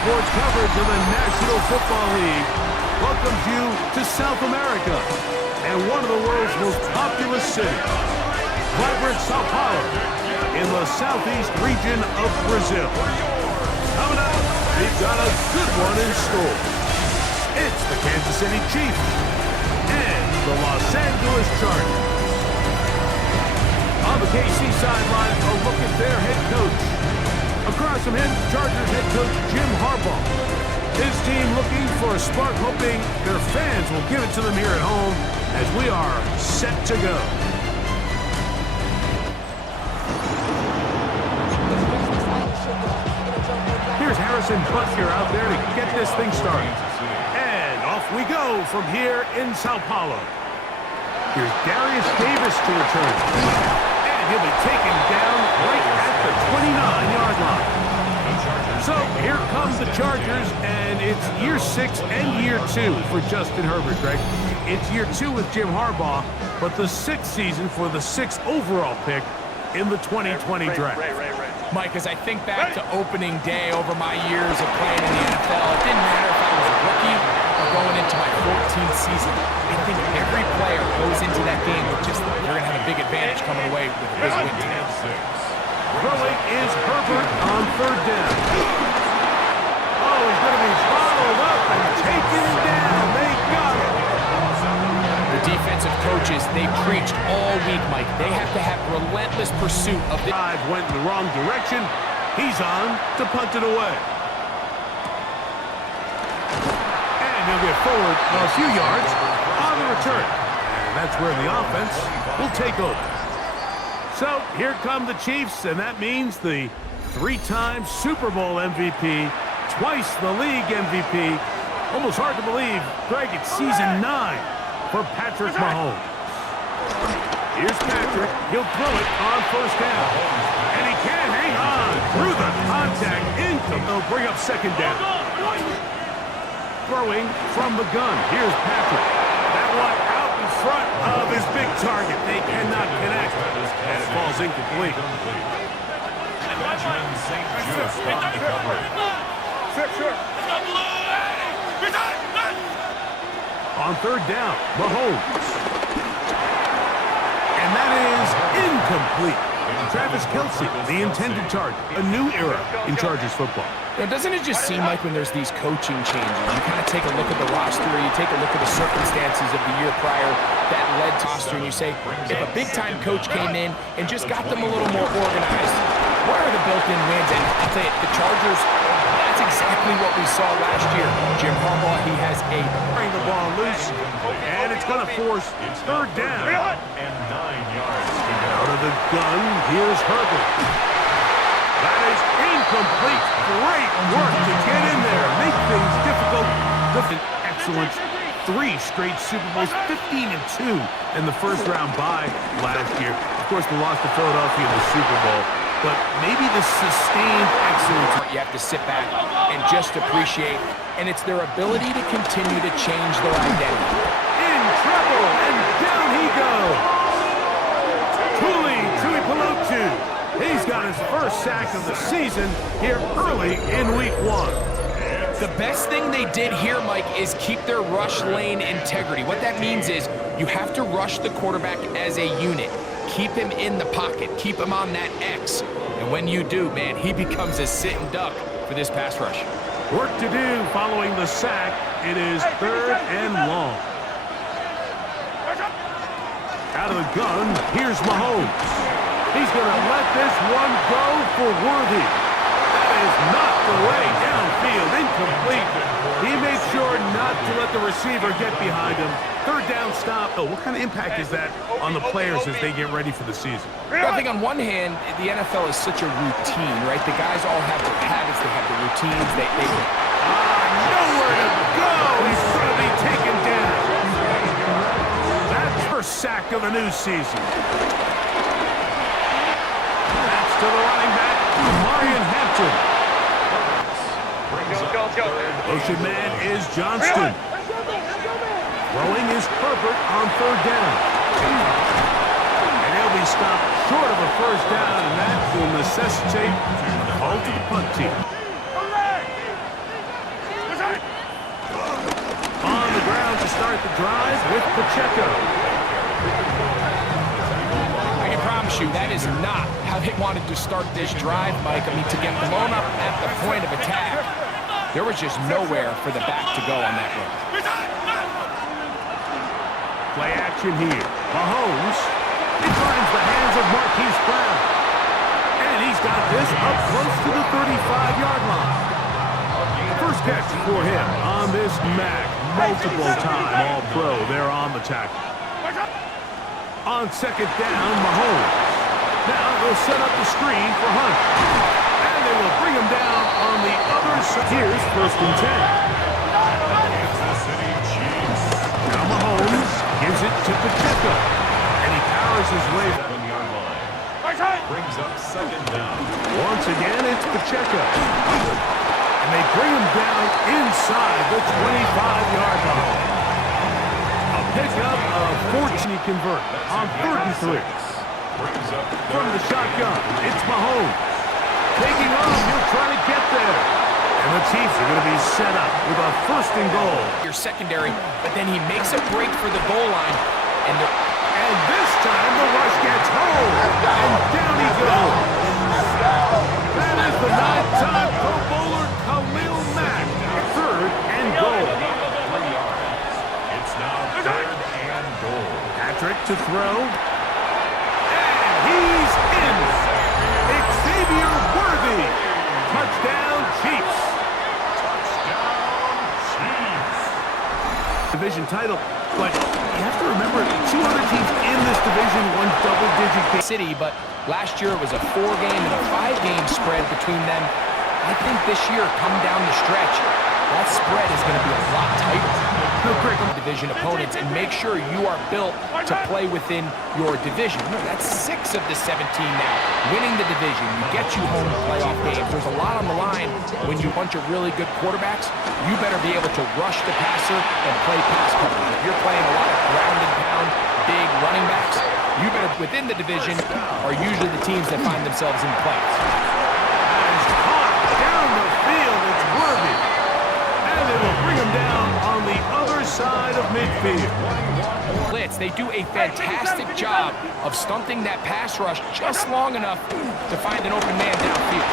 sports coverage of the National Football League welcomes you to South America and one of the world's most populous cities, vibrant Sao Paulo, in the southeast region of Brazil. Coming up, we've got a good one in store. It's the Kansas City Chiefs and the Los Angeles Chargers. On the KC sideline, a look at their head coach. Across from him, Chargers head coach Jim Harbaugh. His team looking for a spark, hoping their fans will give it to them here at home as we are set to go. Here's Harrison Butker out there to get this thing started. And off we go from here in Sao Paulo. Here's Darius Davis to return. And he'll be taken down right at the 29-yard line. So here comes the Chargers, and it's year 6 and year 2 for Justin Herbert, Greg. It's year 2 with Jim Harbaugh, but the 6th season for the 6th overall pick in the 2020 draft. Mike, as I think back to opening day over my years of playing in the NFL, it didn't matter if I was a rookie or going into my 14th season. I think every player goes into that game with just, they're going to have a big advantage coming away with a big win today. Throwing is Herbert on 3rd down. Oh, he's going to be followed up and taken down. They got him. The defensive coaches, they preached all week, Mike. They have to have relentless pursuit of the... Drive went in the wrong direction. He's on to punt it away. And he'll get forward a few yards on the return. And that's where the offense will take over. So here come the Chiefs, and that means the 3-time Super Bowl MVP, twice the league MVP. Almost hard to believe, Greg, it's season 9 for Patrick Mahomes. Here's Patrick. He'll throw it on 1st down. And he can hang on through the contact. They'll bring up 2nd down. Throwing from the gun. Here's Patrick. That one out in front of his big target. They cannot connect. And it falls incomplete. On 3rd down, Mahomes. And that is incomplete. Travis Kelce, the intended target. A new era in Chargers football. Now, doesn't it just seem like when there's these coaching changes, you kind of take a look at the roster, you take a look at the circumstances of the year prior that led to roster, and you say, if a big-time coach came in and just got them a little more organized, where are the built-in wins? And I'll tell you, the Chargers, that's exactly what we saw last year. Jim Harbaugh, he has a... Bring the ball loose, and it's going to force 3rd down. And 9 yards. Out of the gun, here's Herbert. That is incomplete. Great work to get in there. Make things difficult. Excellent. 3 straight Super Bowls, 15-2 in the 1st round bye last year. Of course, they lost to Philadelphia in the Super Bowl. But maybe the sustained excellence. You have to sit back and just appreciate, and it's their ability to continue to change their identity. In trouble, and down he goes. Tui Pelotu. He's got his 1st sack of the season here early in week 1. The best thing they did here, Mike, is keep their rush lane integrity. What that means is you have to rush the quarterback as a unit. Keep him in the pocket. Keep him on that X. And when you do, man, he becomes a sitting duck for this pass rush. Work to do following the sack. It is 3rd and long. Out of the gun, here's Mahomes. He's going to let this one go for Worthy. That is not the way downfield. Incomplete. He made sure not to let the receiver get behind him. 3rd down stop. Oh, what kind of impact is that on the players as they get ready for the season? I think on one hand, the NFL is such a routine, right? The guys all have their habits. They have the routines. Nowhere to go. He's going to be taken down. That's 1st sack of the new season. That's to the running back, Marion Hampton. Motion man is Johnston. Throwing is Herbert on 3rd down. And he'll be stopped short of a 1st down, and that will necessitate a call to the punt team. Pacheco. I can promise you that is not how they wanted to start this drive, Mike. I mean, to get blown up at the point of attack, there was just nowhere for the back to go on that run. Play action here. Mahomes. He finds the hands of Marquise Brown. And he's got this up close to the 35-yard line. First catch for him on this Mac. Multiple-time All-Pro there on the tackle. On second down, Mahomes. Now they'll set up the screen for Hunt. And they will bring him down on the other side. Here's first and 10. Now Mahomes gives it to Pacheco. And he powers his way. 7-yard line. Brings up second down. Once again, it's Pacheco. And they bring him down inside the 25-yard line. A pickup of 14 convert on 3rd and 3. From the shotgun, it's Mahomes. Taking off, he'll try to get there. And the Chiefs are going to be set up with a 1st and goal. Your secondary, but then he makes a break for the goal line, and this time the rush gets home. And down he goes. That is the 9-time Pro Bowler Khalil Mack. 3rd and goal. It's now 3rd and goal. Patrick to throw. And he's in. Xavier Worthy. Touchdown, Chiefs. Division title, but you have to remember 2 other teams in this division won double-digit games. City, but last year it was a 4-game and a 5-game spread between them. I think this year, come down the stretch, that spread is going to be a lot tighter. Division opponents, and make sure you are built to play within your division. No, that's 6 of the 17 now. Winning the division, you get you home to playoff games. There's a lot on the line when you bunch of really good quarterbacks. You better be able to rush the passer and play pass coverage. If you're playing a lot of ground and pound, big running backs, you better, within the division, are usually the teams that find themselves in the playoffs. As caught down the field, it's Worthy. And they will bring him down on the other side of midfield. Blitz, they do a fantastic job of stunting that pass rush just long enough to find an open man downfield.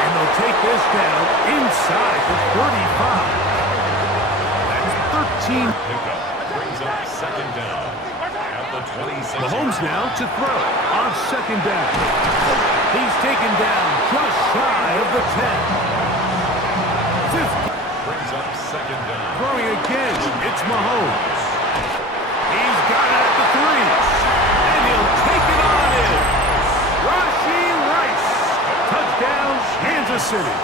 And they'll take this down inside the 35. That's 13. Pickup brings up second down at the 26. Mahomes now to throw on second down. He's taken down just shy of the 10. 50. Brings up second down. Throwing again, it's Mahomes. He's got it at the 3. And he'll take it on in. Rashee Rice. Touchdown, Kansas City.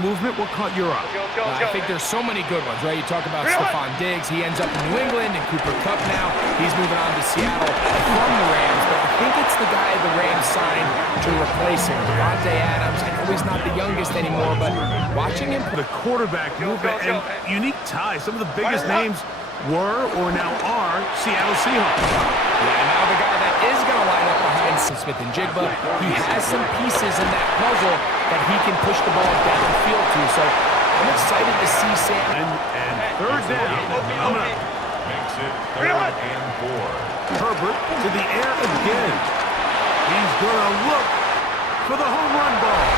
Movement, what caught your eye? I think there's so many good ones, right? You talk about Stephon Diggs. He ends up in New England, and Cooper Kupp now. He's moving on to Seattle from the Rams, but I think it's the guy the Rams signed to replace him, Devontae Adams. I know he's not the youngest anymore, but watching him... The quarterback movement and unique ties. Some of the biggest names were or now are Seattle Seahawks. Yeah, now the guy that is going to line up behind Smith and Jigba, he has some pieces in that puzzle that he can push the ball downfield to. So I'm excited to see Sam. And 3rd down. Coming up. Makes it 3rd and 4. Herbert to the air again. He's going to look for the home run ball.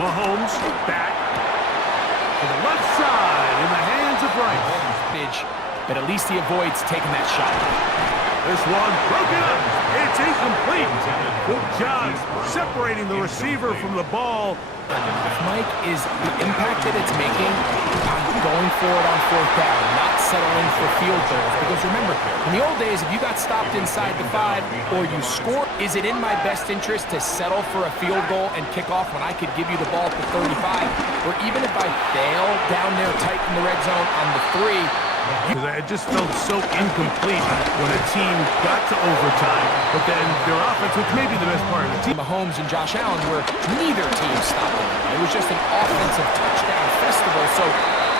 Mahomes back to the left side in the hands of Rice. But at least he avoids taking that shot. This one broken up. It's incomplete. Good job separating the receiver from the ball. Mike, is the impact that it's making on going for it on fourth down, not settling for field goals. Because remember, in the old days, if you got stopped inside the 5 or you score, is it in my best interest to settle for a field goal and kick off when I could give you the ball at the 35? Or even if I fail down there tight in the red zone on the 3, it just felt so incomplete when a team got to overtime, but then their offense, which may be the best part of the team. Mahomes and Josh Allen, where neither team stopped them. It was just an offensive touchdown festival, so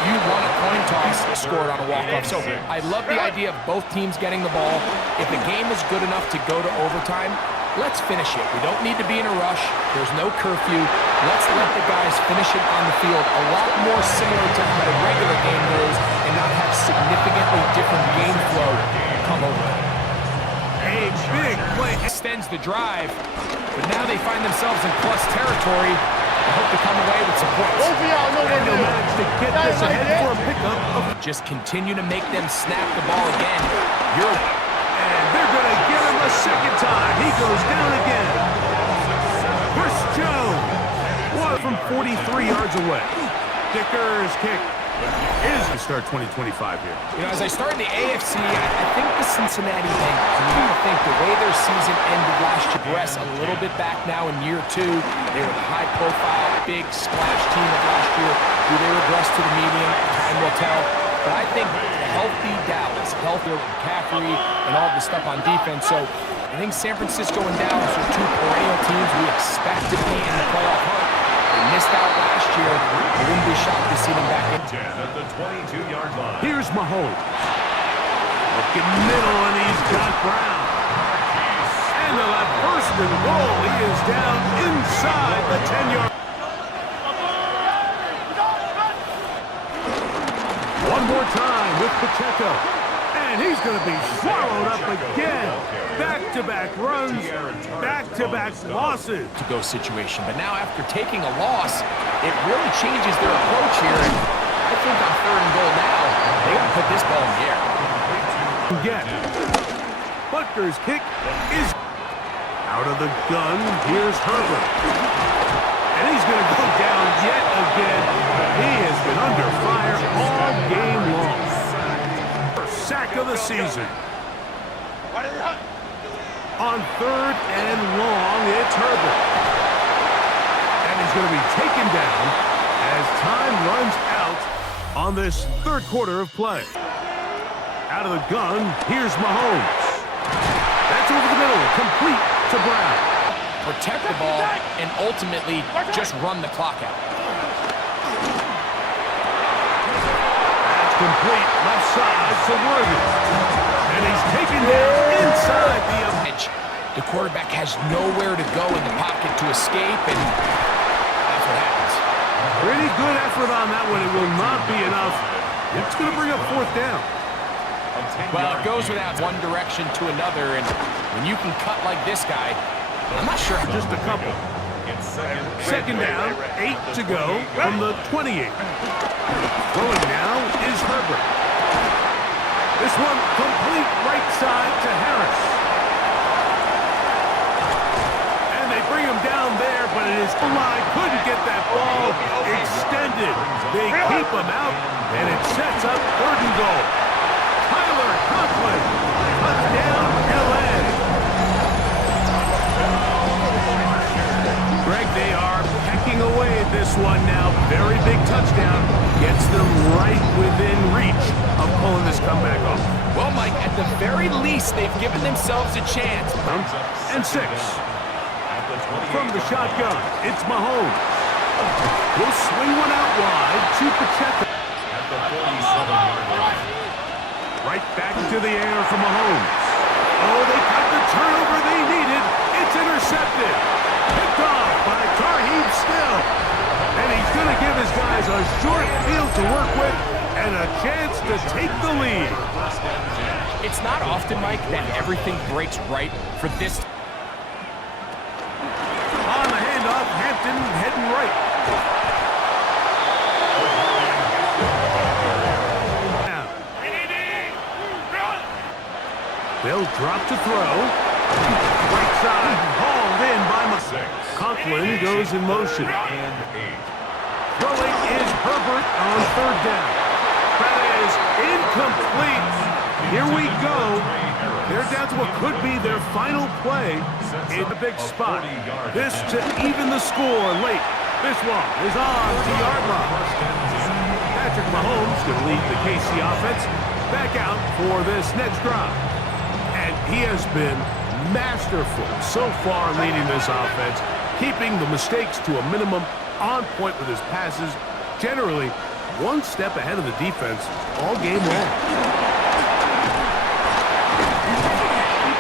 you won a coin toss, scored on a walk-off. So I love the idea of both teams getting the ball. If the game is good enough to go to overtime, let's finish it. We don't need to be in a rush. There's no curfew. Let's let the guys finish it on the field. A lot more similar to how the regular game goes and not have significantly different game flow come over. A big play Extends the drive, but now they find themselves in plus territory. I hope to come away with some points. and they'll manage to get this ahead for a pickup. Just continue to make them snap the ball again. And they're going to get him a second time. He goes down again. Chris Jones. One from 43 yards away. Dicker's kick is to start 2025 here. You know, as I start in the AFC, I think the Cincinnati Bengals, and you think the way their season ended last year, progress a little bit back now in year 2. They were the high-profile, big splash team of last year. Do they regress to the median? Time will tell. But I think healthy Dallas, healthier McCaffrey, and all the stuff on defense. So I think San Francisco and Dallas are 2 perennial teams we expect to be in the playoff hunt. They missed out last year. I wouldn't be shocked to see them back in. 10 at the 22-yard line. Here's Mahomes. Looking middle, and he's got Brown. And they'll have first and goal. He is down inside the 10-yard. One more time with Pacheco. And he's going to be swallowed up again. Back-to-back runs, back-to-back losses. To-go situation. But now after taking a loss, it really changes their approach here. And I think on third and goal now, they got to put this ball in the air. Again. Butker's kick is out of the gun. Here's Herbert. And he's going to go down yet again. He has been under fire all game long. First sack of the season. On third and long, it's Herbert. And he's going to be taken down as time runs out on this third quarter of play. Out of the gun, here's Mahomes. That's over the middle, complete to Brown. Protect the ball and ultimately just run the clock out. That's complete, left side to Worthy. And he's taken down inside the edge. The quarterback has nowhere to go in the pocket to escape, and that's what happens. Pretty good effort on that one. It will not be enough. It's going to bring up fourth down. Well, it goes without one direction to another, and when you can cut like this guy, I'm not sure. Just a couple. Second down, 8 to go from the 28. Throwing now is Herbert. This one complete right side to Harris. And they bring him down there, but it is line couldn't get that ball extended. They keep him out, and it sets up third and goal. Tyler Conklin, touchdown LA. Greg, they are pecking away at this one now. Very big touchdown. Gets them right within reach of pulling this comeback off. Well, Mike, at the very least, they've given themselves a chance. And 6. From the shotgun, it's Mahomes. He'll swing one out wide to Pacheco. At the 47-yard line. Right back to the air for Mahomes. Oh, they got the turnover they needed. It's intercepted. Picked off by Tarheeb Still. And he's going to give his guys a short field to work with and a chance to take the lead. It's not often, Mike, that everything breaks right for this. On the handoff, Hampton heading right. Now. They'll drop to throw. Right side, hauled in by Conklin goes in motion. Throwing is Herbert on third down. That is incomplete. Here we go. They're down to what could be their final play in a big spot. This to even the score late. This one is on the yard line. Patrick Mahomes going to lead the KC offense back out for this next drive. And he has been masterful so far leading this offense, keeping the mistakes to a minimum, on point with his passes, generally one step ahead of the defense all game long.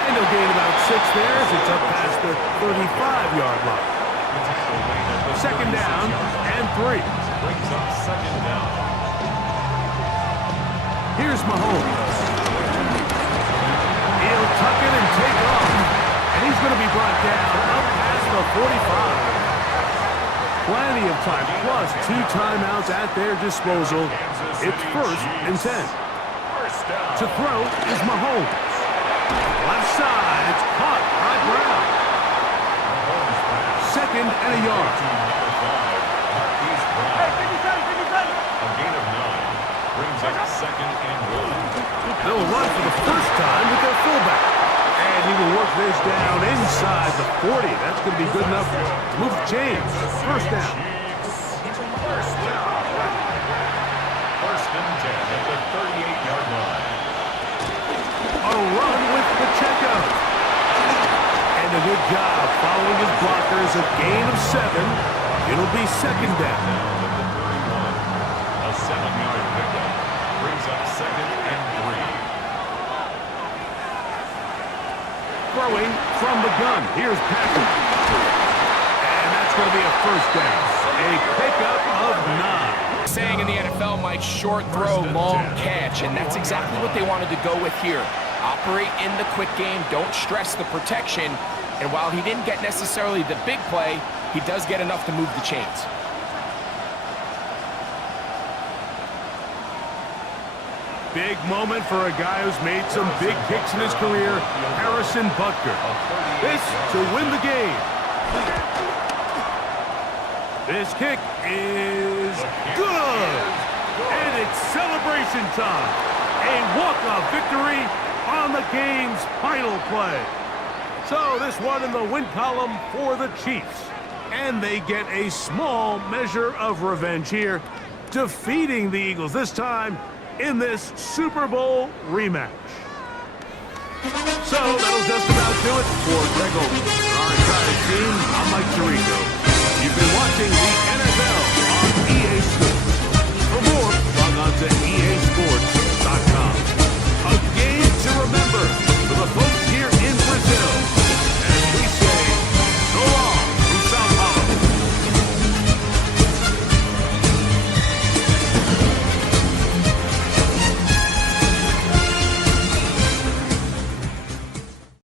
And he'll gain about 6 there as it's up past the 35-yard line. Second down and 3. Here's Mahomes. He'll tuck it and take off. And he's going to be brought down up past the 45. Plenty of time, plus 2 timeouts at their disposal. It's 1st and 10. To throw is Mahomes. Left side, it's caught by Brown. 2nd and a yard. A gain of 9 brings up 2nd and 1. They'll run for the first time with their fullback. And he will work this down inside the 40. That's going to be good enough to move the chains. First down. First and 10 at the 38-yard line. A run with Pacheco. And a good job following his blockers. A gain of 7. It'll be 2nd down. A 7-yard pickup brings up 2nd and 3. Throwing from the gun. Here's Patrick. And that's going to be a first down. A pickup of 9. Saying in the NFL, Mike, short throw, long catch, and that's exactly what they wanted to go with here. Operate in the quick game, don't stress the protection, and while he didn't get necessarily the big play, he does get enough to move the chains. Big moment for a guy who's made some big kicks in his career, Harrison Butker. This to win the game. This kick is good. And it's celebration time. A walk-off victory on the game's final play. So this one in the win column for the Chiefs. And they get a small measure of revenge here, defeating the Eagles this time in this Super Bowl rematch. So that'll just about do it for Greg Olsen. Our entire team, I'm Mike Tirico. You've been watching the